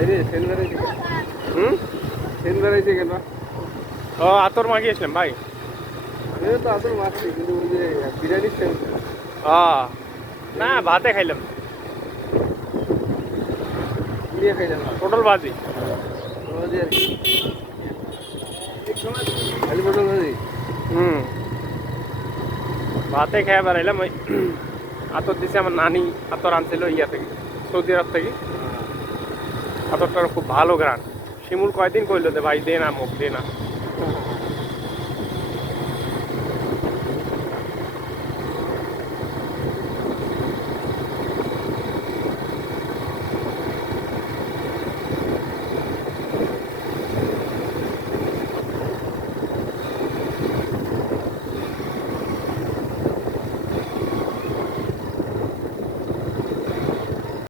বাইরে সেল বেড়াইছে হুম সেল বেড়াইছে কেন? ও আতর মাখিয়েছিলাম ভাই। আমিও তো আসল মারছি কিন্তু ওই যে বিরিয়ানির সেল ও না ভাতে খাইলাম, নিয়ে খাইলাম না পটল ভাজি। ভাজি আর কি খালি পটল ভাজি। হুম ভাতে খেয়ে বেড়াইলাম। ওই আতর দিছে আমার নানি, আতর আনছিল ইয়া থেকে, সৌদি আরব থেকে। আতরটার খুব ভালো গ্রান। শিমুল কয়দিন কইলো যে ভাই দে না মুখ দে না।